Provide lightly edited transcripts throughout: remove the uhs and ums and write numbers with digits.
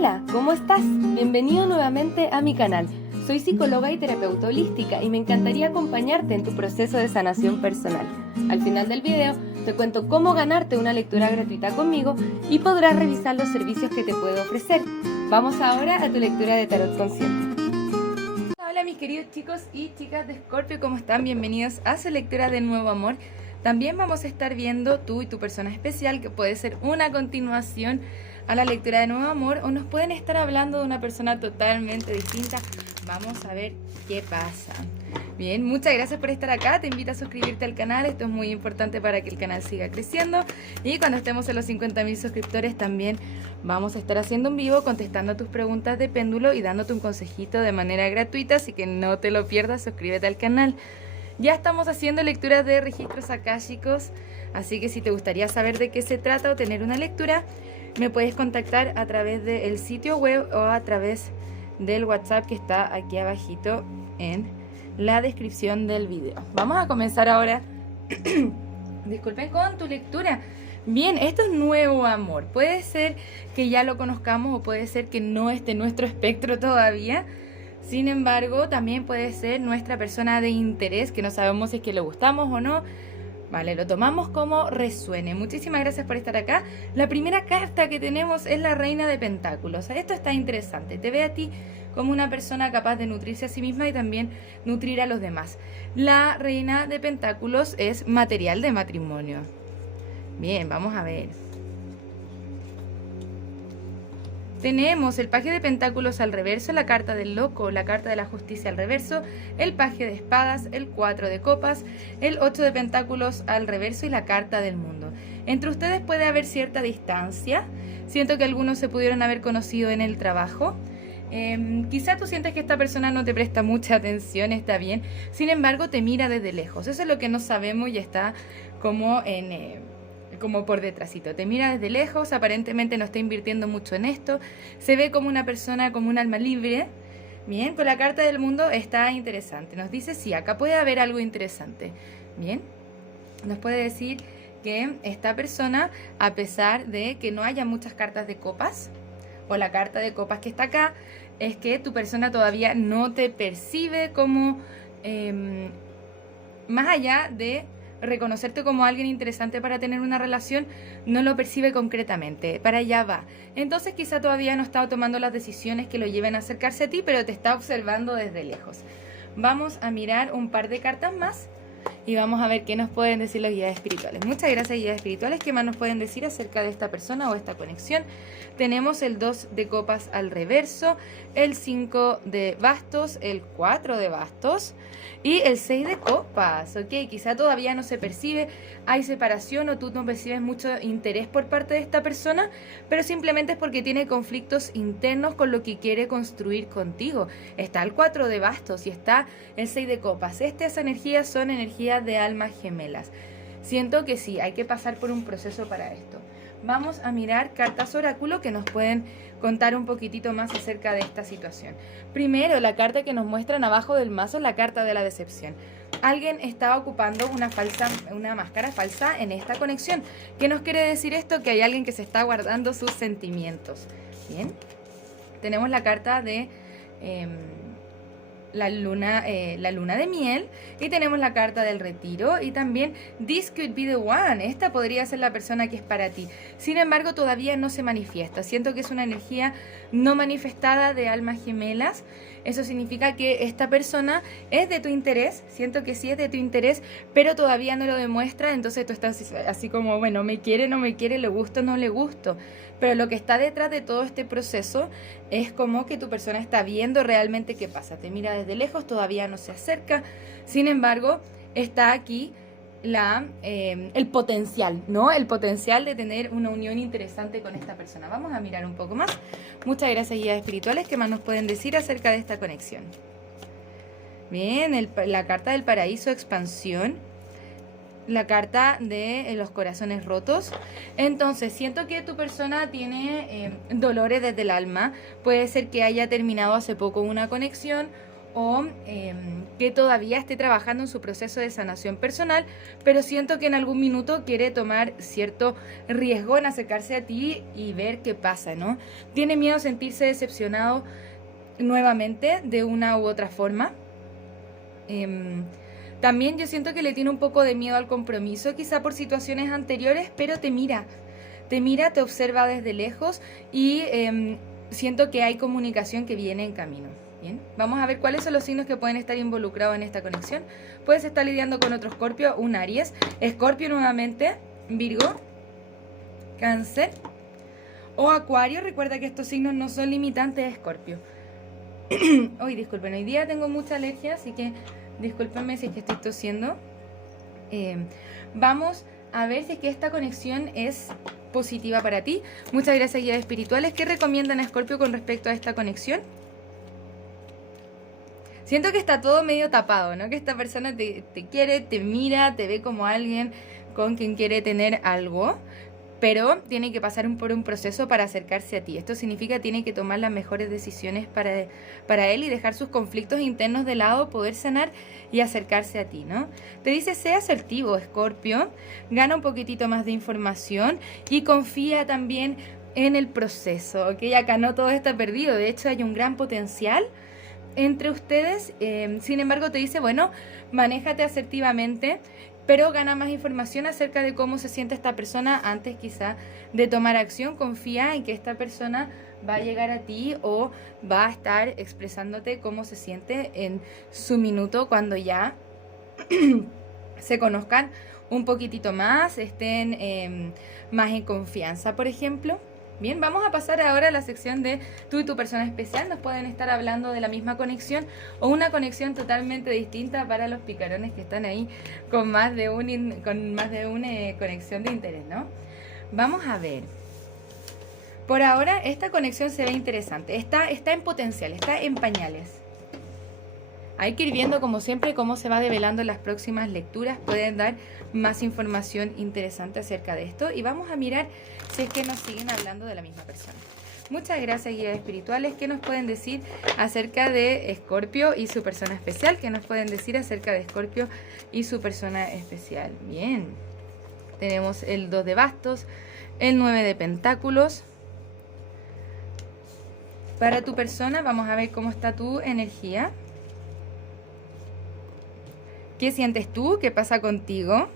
Hola, ¿cómo estás? Bienvenido nuevamente a mi canal. Soy psicóloga y terapeuta holística y me encantaría acompañarte en tu proceso de sanación personal. Al final del video te cuento cómo ganarte una lectura gratuita conmigo y podrás revisar los servicios que te puedo ofrecer. Vamos ahora a tu lectura de tarot consciente. Hola mis queridos chicos y chicas de Escorpio, ¿cómo están? Bienvenidos a su lectura de Nuevo Amor. También vamos a estar viendo tú y tu persona especial, que puede ser una continuación a la lectura de Nuevo Amor, o nos pueden estar hablando de una persona totalmente distinta. Vamos a ver qué pasa. Bien, muchas gracias por estar acá. Te invito a suscribirte al canal. Esto es muy importante para que el canal siga creciendo. Y cuando estemos en los 50.000 suscriptores también vamos a estar haciendo un vivo, contestando tus preguntas de péndulo y dándote un consejito de manera gratuita. Así que no te lo pierdas, suscríbete al canal. Ya estamos haciendo lecturas de registros akáshicos, así que si te gustaría saber de qué se trata o tener una lectura, me puedes contactar a través del sitio web o a través del WhatsApp que está aquí abajito en la descripción del video. Vamos a comenzar ahora, disculpen, con tu lectura. Bien, esto es Nuevo Amor. Puede ser que ya lo conozcamos o puede ser que no esté en nuestro espectro todavía. Sin embargo, también puede ser nuestra persona de interés, que no sabemos si es que le gustamos o no. Vale, lo tomamos como resuene. Muchísimas gracias por estar acá. La primera carta que tenemos es la Reina de Pentáculos. Esto está interesante. Te ve a ti como una persona capaz de nutrirse a sí misma y también nutrir a los demás. La Reina de Pentáculos es material de matrimonio. Bien, vamos a ver. Tenemos el paje de pentáculos al reverso, la carta del loco, la carta de la justicia al reverso, el paje de espadas, el 4 de copas, el 8 de pentáculos al reverso y la carta del mundo. Entre ustedes puede haber cierta distancia. Siento que algunos se pudieron haber conocido en el trabajo. Quizá tú sientes que esta persona no te presta mucha atención, está bien. Sin embargo, te mira desde lejos. Eso es lo que no sabemos y está como como por detrásito. Te mira desde lejos, aparentemente no está invirtiendo mucho en esto. Se ve como una persona, como un alma libre. Bien, con la carta del mundo está interesante. Nos dice, sí, acá puede haber algo interesante. Bien, nos puede decir que esta persona, a pesar de que no haya muchas cartas de copas, o la carta de copas que está acá, es que tu persona todavía no te percibe como, más allá de reconocerte como alguien interesante para tener una relación, no lo percibe concretamente, para allá va. Entonces quizá todavía no está tomando las decisiones que lo lleven a acercarse a ti, pero te está observando desde lejos. Vamos a mirar un par de cartas más y vamos a ver qué nos pueden decir los guías espirituales. Muchas gracias, guías espirituales. ¿Qué más nos pueden decir acerca de esta persona o esta conexión? Tenemos el 2 de copas al reverso, el 5 de bastos, el 4 de bastos y el 6 de copas. Ok, quizá todavía no se percibe, hay separación o tú no percibes mucho interés por parte de esta persona, pero simplemente es porque tiene conflictos internos con lo que quiere construir contigo. Está el 4 de bastos y está el 6 de copas. Estas energías son energías de almas gemelas. Siento que sí, hay que pasar por un proceso para esto. Vamos a mirar cartas oráculo que nos pueden contar un poquitito más acerca de esta situación. Primero, la carta que nos muestran abajo del mazo es la carta de la decepción. Alguien está ocupando una máscara falsa en esta conexión. ¿Qué nos quiere decir esto? Que hay alguien que se está guardando sus sentimientos. Bien, tenemos la carta de la luna de miel y tenemos la carta del retiro y también this could be the one. Esta podría ser la persona que es para ti. Sin embargo, todavía no se manifiesta. Siento que es una energía no manifestada de almas gemelas. Eso significa que esta persona es de tu interés. Siento que sí es de tu interés, pero todavía no lo demuestra. Entonces tú estás así como, bueno, me quiere, no me quiere, le gusto, no le gusto. Pero lo que está detrás de todo este proceso es como que tu persona está viendo realmente qué pasa. Te mira desde lejos, todavía no se acerca. Sin embargo, está aquí el potencial, ¿no? El potencial de tener una unión interesante con esta persona. Vamos a mirar un poco más. Muchas gracias, guías espirituales. ¿Qué más nos pueden decir acerca de esta conexión? Bien, la carta del paraíso, expansión. La carta de los corazones rotos. Entonces, siento que tu persona tiene dolores desde el alma. Puede ser que haya terminado hace poco una conexión o que todavía esté trabajando en su proceso de sanación personal, pero siento que en algún minuto quiere tomar cierto riesgo en acercarse a ti y ver qué pasa, ¿no? Tiene miedo a sentirse decepcionado nuevamente de una u otra forma. También yo siento que le tiene un poco de miedo al compromiso, quizá por situaciones anteriores, pero te mira, te observa desde lejos y siento que hay comunicación que viene en camino. Bien, vamos a ver cuáles son los signos que pueden estar involucrados en esta conexión. Puedes estar lidiando con otro Escorpio, un Aries, Escorpio nuevamente, Virgo, Cáncer o Acuario. Recuerda que estos signos no son limitantes de Escorpio. Hoy, disculpen, hoy día tengo mucha alergia, así que discúlpenme si es que estoy tosiendo. Vamos a ver si es que esta conexión es positiva para ti. Muchas gracias, guías espirituales. ¿Qué recomiendan a Escorpio con respecto a esta conexión? Siento que está todo medio tapado, ¿no? Que esta persona te quiere, te mira, te ve como alguien con quien quiere tener algo, pero tiene que pasar por un proceso para acercarse a ti. Esto significa que tiene que tomar las mejores decisiones para él y dejar sus conflictos internos de lado, poder sanar y acercarse a ti, ¿no? Te dice, sé asertivo, Escorpio, gana un poquitito más de información y confía también en el proceso, ¿ok? Acá no todo está perdido, de hecho hay un gran potencial entre ustedes, sin embargo te dice, bueno, manéjate asertivamente, pero gana más información acerca de cómo se siente esta persona antes quizá de tomar acción. Confía en que esta persona va a llegar a ti o va a estar expresándote cómo se siente en su minuto cuando ya se conozcan un poquitito más, estén más en confianza, por ejemplo. Bien, vamos a pasar ahora a la sección de tú y tu persona especial. Nos pueden estar hablando de la misma conexión o una conexión totalmente distinta para los picarones que están ahí con más de una conexión de interés, ¿no? Vamos a ver. Por ahora esta conexión se ve interesante. Está en potencial, está en pañales. Hay que ir viendo como siempre cómo se va develando en las próximas lecturas. Pueden dar más información interesante acerca de esto. Y vamos a mirar si es que nos siguen hablando de la misma persona. Muchas gracias, guías espirituales. ¿Qué nos pueden decir acerca de Escorpio y su persona especial? ¿Qué nos pueden decir acerca de Escorpio y su persona especial? Bien. Tenemos el 2 de bastos, el 9 de pentáculos. Para tu persona, vamos a ver cómo está tu energía. ¿Qué sientes tú? ¿Qué pasa contigo?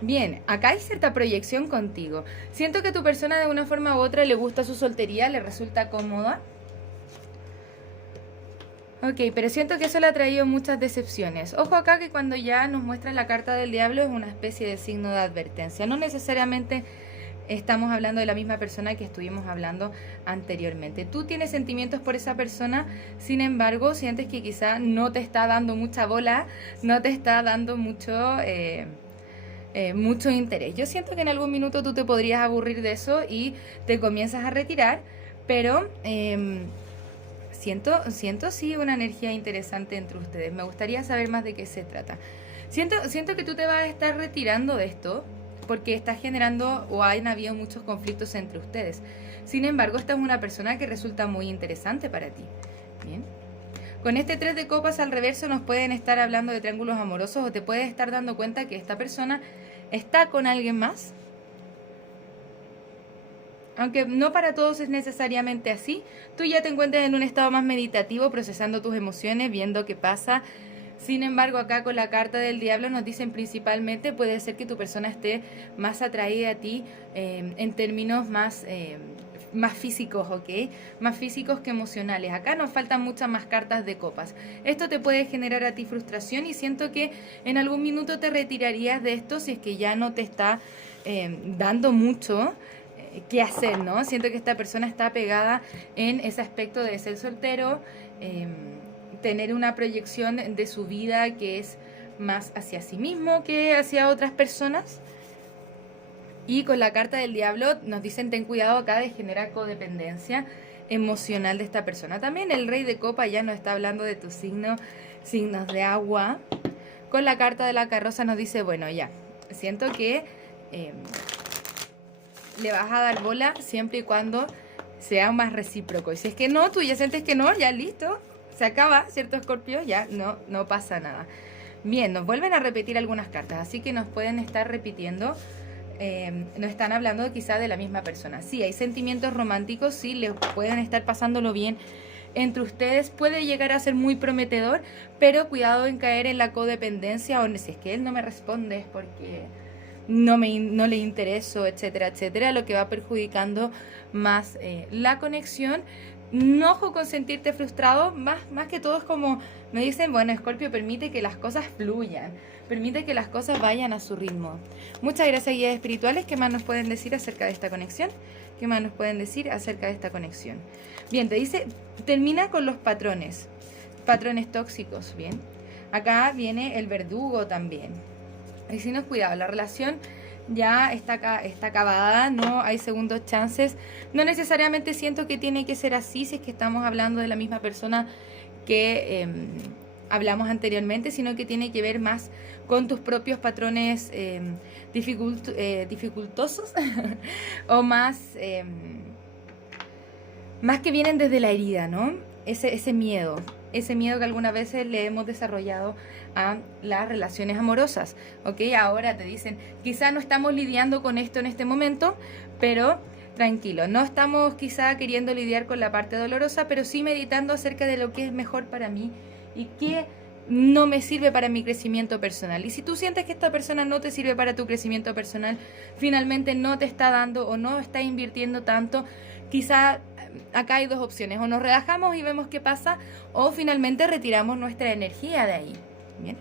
Bien, acá hay cierta proyección contigo. Siento que a tu persona de una forma u otra le gusta su soltería, le resulta cómoda. Ok, pero siento que eso le ha traído muchas decepciones. Ojo acá que cuando ya nos muestra la carta del diablo es una especie de signo de advertencia. No necesariamente estamos hablando de la misma persona que estuvimos hablando anteriormente. Tú tienes sentimientos por esa persona, sin embargo, sientes que quizá no te está dando mucha bola, no te está dando mucho interés. Yo siento que en algún minuto tú te podrías aburrir de eso y te comienzas a retirar, pero siento sí una energía interesante entre ustedes. Me gustaría saber más de qué se trata. Siento que tú te vas a estar retirando de esto porque está generando o han habido muchos conflictos entre ustedes. Sin embargo, esta es una persona que resulta muy interesante para ti. Bien. Con este 3 de copas al reverso nos pueden estar hablando de triángulos amorosos o te puedes estar dando cuenta que esta persona está con alguien más. Aunque no para todos es necesariamente así, tú ya te encuentras en un estado más meditativo, procesando tus emociones, viendo qué pasa. Sin embargo, acá con la carta del diablo nos dicen principalmente puede ser que tu persona esté más atraída a ti en términos más físicos, ¿ok? Más físicos que emocionales. Acá nos faltan muchas más cartas de copas. Esto te puede generar a ti frustración y siento que en algún minuto te retirarías de esto si es que ya no te está dando mucho qué hacer, ¿no? Siento que esta persona está pegada en ese aspecto de ser soltero, tener una proyección de su vida que es más hacia sí mismo que hacia otras personas. Y con la carta del diablo nos dicen ten cuidado acá de generar codependencia emocional de esta persona. También el rey de copa ya nos está hablando de tus signos de agua. Con la carta de la carroza nos dice, bueno, ya, siento que le vas a dar bola siempre y cuando sea más recíproco. Y si es que no, tú ya sientes que no, ya listo, se acaba, ¿cierto, Escorpio? Ya no pasa nada. Bien, nos vuelven a repetir algunas cartas, así que nos pueden estar repitiendo, no están hablando quizá de la misma persona. Sí, hay sentimientos románticos, sí, les pueden estar pasándolo bien entre ustedes, puede llegar a ser muy prometedor, pero cuidado en caer en la codependencia, o si es que él no me responde es porque no le intereso, etcétera, etcétera, lo que va perjudicando más la conexión. No, ojo con sentirte frustrado, más que todo es como me dicen, bueno, Escorpio, permite que las cosas fluyan, permite que las cosas vayan a su ritmo. Muchas gracias, guías espirituales. ¿Qué más nos pueden decir acerca de esta conexión? ¿Qué más nos pueden decir acerca de esta conexión? Bien, te dice, termina con los patrones tóxicos, bien. Acá viene el verdugo también. Decirnos cuidado, la relación ya está acabada, no hay segundos chances. No necesariamente siento que tiene que ser así si es que estamos hablando de la misma persona que hablamos anteriormente, sino que tiene que ver más con tus propios patrones dificultosos o más que vienen desde la herida, ¿no? Ese miedo que algunas veces le hemos desarrollado a las relaciones amorosas, ¿ok? Ahora te dicen, quizá no estamos lidiando con esto en este momento, pero tranquilo, no estamos quizá queriendo lidiar con la parte dolorosa, pero sí meditando acerca de lo que es mejor para mí y qué no me sirve para mi crecimiento personal. Y si tú sientes que esta persona no te sirve para tu crecimiento personal, finalmente no te está dando o no está invirtiendo tanto, quizá acá hay dos opciones, o nos relajamos y vemos qué pasa, o finalmente retiramos nuestra energía de ahí. Bien,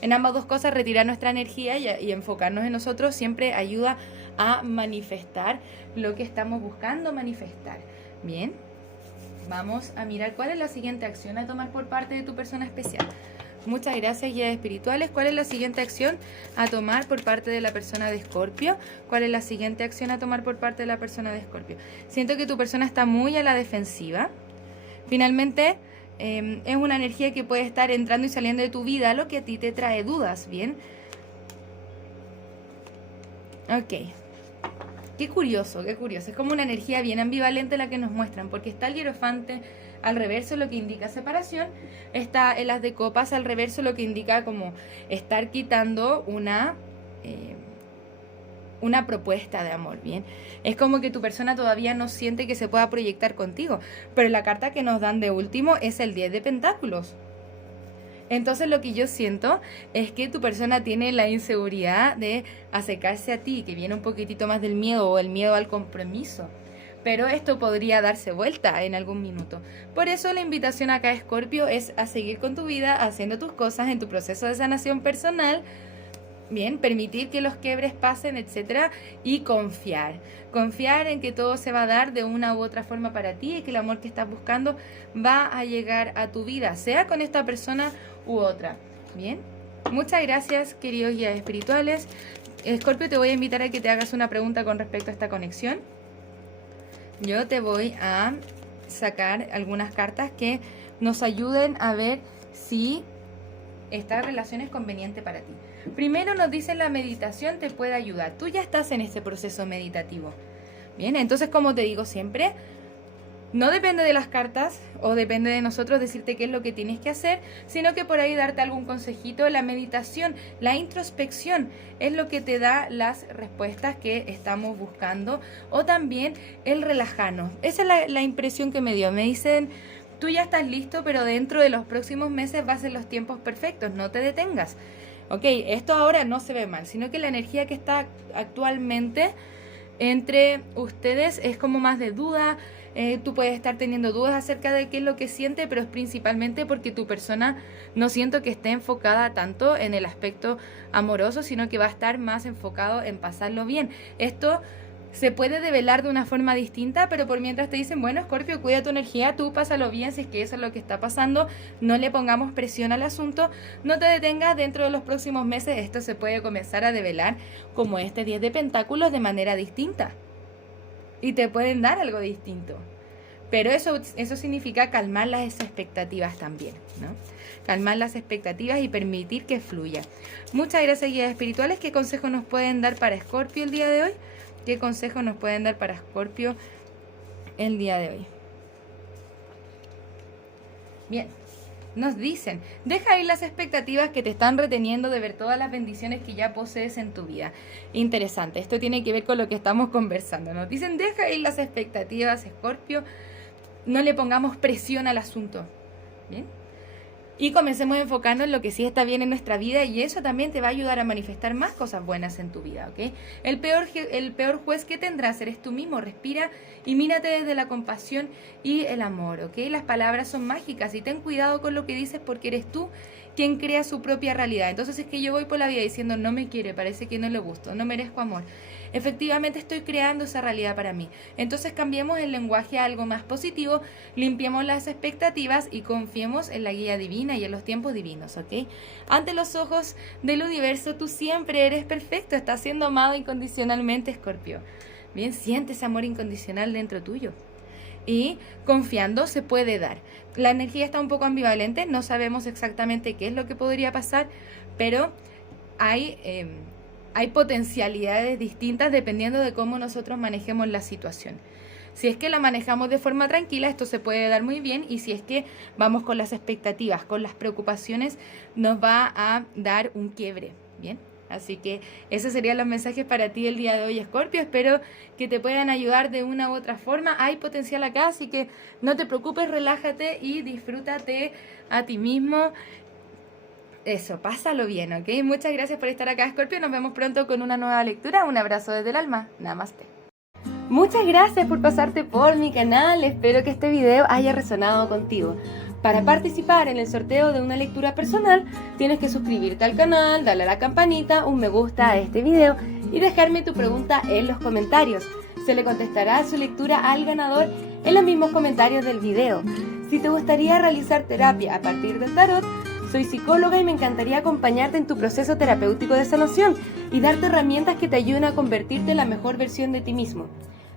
en ambas dos cosas, retirar nuestra energía y enfocarnos en nosotros siempre ayuda a manifestar lo que estamos buscando manifestar. Bien, vamos a mirar cuál es la siguiente acción a tomar por parte de tu persona especial. Muchas gracias, guías espirituales. ¿Cuál es la siguiente acción a tomar por parte de la persona de Escorpio? ¿Cuál es la siguiente acción a tomar por parte de la persona de Escorpio? Siento que tu persona está muy a la defensiva. Finalmente, es una energía que puede estar entrando y saliendo de tu vida, lo que a ti te trae dudas, ¿bien? Ok. Qué curioso, qué curioso. Es como una energía bien ambivalente la que nos muestran, porque está el hierofante al reverso, lo que indica separación, está el as de copas al reverso, lo que indica como estar quitando una propuesta de amor, ¿bien? Es como que tu persona todavía no siente que se pueda proyectar contigo, pero la carta que nos dan de último es el 10 de pentáculos. Entonces lo que yo siento es que tu persona tiene la inseguridad de acercarse a ti, que viene un poquitito más del miedo o el miedo al compromiso. Pero esto podría darse vuelta en algún minuto. Por eso la invitación acá, Escorpio, es a seguir con tu vida, haciendo tus cosas en tu proceso de sanación personal. Bien, permitir que los quiebres pasen, etcétera, y confiar. Confiar en que todo se va a dar de una u otra forma para ti y que el amor que estás buscando va a llegar a tu vida, sea con esta persona u otra. Bien, muchas gracias, queridos guías espirituales. Escorpio, te voy a invitar a que te hagas una pregunta con respecto a esta conexión. Yo te voy a sacar algunas cartas que nos ayuden a ver si esta relación es conveniente para ti. Primero nos dice la meditación te puede ayudar. Tú ya estás en este proceso meditativo. Bien, entonces como te digo siempre, no depende de las cartas o depende de nosotros decirte qué es lo que tienes que hacer, sino que por ahí darte algún consejito. La meditación, la introspección es lo que te da las respuestas que estamos buscando, o también el relajarnos. Esa es la impresión que me dio. Me dicen, tú ya estás listo, pero dentro de los próximos meses va a ser los tiempos perfectos, no te detengas. Ok, esto ahora no se ve mal, sino que la energía que está actualmente entre ustedes es como más de duda. Tú puedes estar teniendo dudas acerca de qué es lo que siente, pero es principalmente porque tu persona no siento que esté enfocada tanto en el aspecto amoroso, sino que va a estar más enfocado en pasarlo bien. Esto se puede develar de una forma distinta, pero por mientras te dicen, bueno, Escorpio, cuida tu energía, tú pásalo bien, si es que eso es lo que está pasando, no le pongamos presión al asunto, no te detengas, dentro de los próximos meses esto se puede comenzar a develar como este 10 de pentáculos de manera distinta. Y te pueden dar algo distinto. Pero eso significa calmar las expectativas también, ¿no? Calmar las expectativas y permitir que fluya. Muchas gracias, guías espirituales. ¿Qué consejos nos pueden dar para Escorpio el día de hoy? ¿Qué consejos nos pueden dar para Escorpio el día de hoy. Bien, nos dicen, deja ir las expectativas que te están reteniendo de ver todas las bendiciones que ya posees en tu vida. Interesante, esto tiene que ver con lo que estamos conversando. Nos dicen, deja ir las expectativas, Escorpio, no le pongamos presión al asunto. Bien. Y comencemos a enfocarnos en lo que sí está bien en nuestra vida, y eso también te va a ayudar a manifestar más cosas buenas en tu vida, ¿ok? El peor juez que tendrás eres tú mismo. Respira y mírate desde la compasión y el amor, ¿ok? Las palabras son mágicas y ten cuidado con lo que dices, porque eres tú quien crea su propia realidad. Entonces, es que yo voy por la vida diciendo no me quiere, parece que no le gusto, no merezco amor. Efectivamente estoy creando esa realidad para mí. Entonces cambiemos el lenguaje a algo más positivo, limpiemos las expectativas y confiemos en la guía divina y en los tiempos divinos, ¿ok? Ante los ojos del universo, tú siempre eres perfecto, estás siendo amado incondicionalmente, Escorpio. Bien, siente ese amor incondicional dentro tuyo. Y confiando se puede dar. La energía está un poco ambivalente, no sabemos exactamente qué es lo que podría pasar, pero hay potencialidades distintas dependiendo de cómo nosotros manejemos la situación. Si es que la manejamos de forma tranquila, esto se puede dar muy bien, y si es que vamos con las expectativas, con las preocupaciones, nos va a dar un quiebre, ¿bien? Así que esos serían los mensajes para ti el día de hoy, Escorpio. Espero que te puedan ayudar de una u otra forma. Hay potencial acá, así que no te preocupes, relájate y disfrútate a ti mismo. Eso, pásalo bien, ¿ok? Muchas gracias por estar acá, Escorpio. Nos vemos pronto con una nueva lectura. Un abrazo desde el alma. Namaste. Muchas gracias por pasarte por mi canal. Espero que este video haya resonado contigo. Para participar en el sorteo de una lectura personal, tienes que suscribirte al canal, darle a la campanita, un me gusta a este video y dejarme tu pregunta en los comentarios. Se le contestará su lectura al ganador en los mismos comentarios del video. Si te gustaría realizar terapia a partir del tarot, soy psicóloga y me encantaría acompañarte en tu proceso terapéutico de sanación y darte herramientas que te ayuden a convertirte en la mejor versión de ti mismo.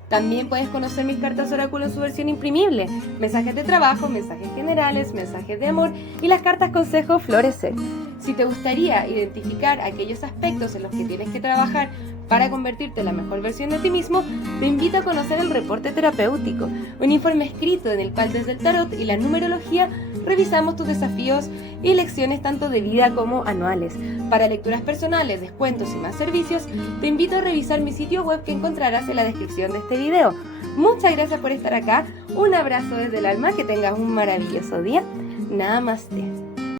También puedes conocer mis cartas oráculo en su versión imprimible, mensajes de trabajo, mensajes generales, mensajes de amor y las cartas consejo florecer. Si te gustaría identificar aquellos aspectos en los que tienes que trabajar para convertirte en la mejor versión de ti mismo, te invito a conocer el reporte terapéutico, un informe escrito en el cual desde el tarot y la numerología revisamos tus desafíos y lecciones tanto de vida como anuales. Para lecturas personales, descuentos y más servicios, te invito a revisar mi sitio web que encontrarás en la descripción de este video. Muchas gracias por estar acá, un abrazo desde el alma, que tengas un maravilloso día. Namaste.